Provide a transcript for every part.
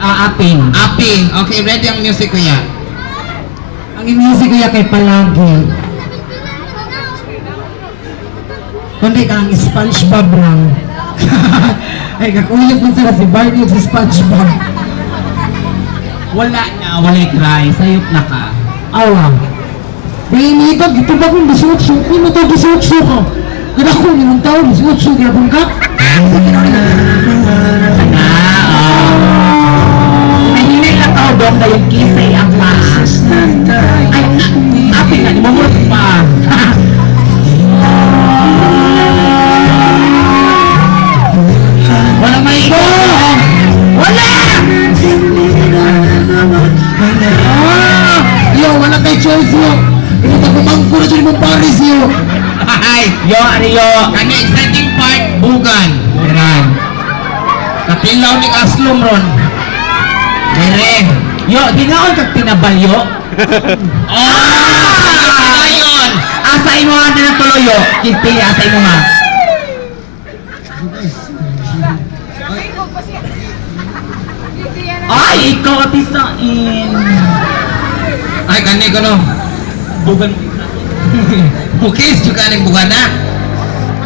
Aping. Aping. Okay, ready ang music kuya. Ang music ko kay palagi. Kundi ka ang SpongeBob lang. Ay, kakuyog mo sila si Barney at si SpongeBob. Wala na, walay cry. Sayop na ka. Awa. Dahil ito, ito ba kung bisutsu? Hindi mo ito bisutsu ko. Kada ko, hindi mong tao, bisutsu, kaya pong ka. Nahinay na tao doon na yung kisay ang mas. Ay, aping na, di mo murot pa. Wala may ito. Wala! Yo, wala kay choice yo. Ito na kumangko na dyan mong Paris yo. Ay! Yo, ano yo? Kani exciting part, bugan. Meron. Kapilaw ni Aslom ron. Mere. Yo, ginaon kag tinabalyo. Ah! Ayun! Asay mo nga din ang tuloyo. Kinti, asay mo nga. Ay, ikaw at isain. Ay, kani ko no. Bugan. Bukis, juga ni bugan na.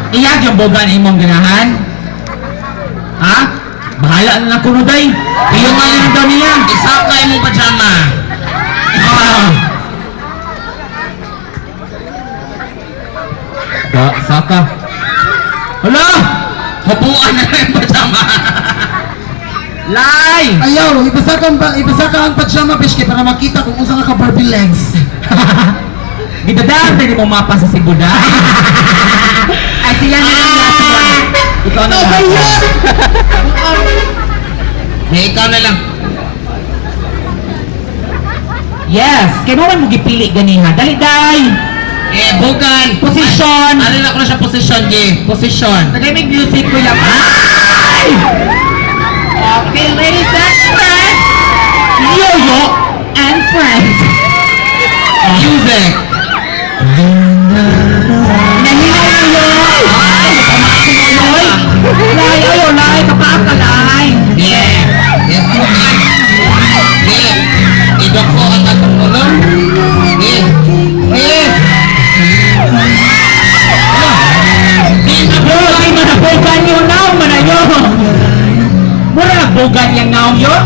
Iyag yung bugan imong ganahan. Ha? Bahala na lang kuno day. Iyo nga yung dami yan. Isakay mo pajama. Ah. Saka. Hala! Hapuan na yung pajama. Lay! Ayaw, ipasaka ang pajama pishke para makita kung unsa ka Barbie legs. Gidadaan tayo mo mapa sa Sibuda. Ay, sila na lang last one. Ikaw na lang. Ikaw na lang. Yes! Kaya mo gipili ganiha. Dali, day! Bugan. Position! Ano na ko na siya position, G? Position. Tagay may music ko lang. Ay! Okay, ladies and friends! Yo-yo and friends! Music. Nahinaw ko yun! Ay! Napamaki mo yun! Lay, ayaw, lay! Kapaka, lay! Yeah. Yes, bugan. Yeah. Idok ko ang atong ulo. Yeah. Yeah. Yo, di man nabugan yun now, manayo! Mura nagbugan yung now yun?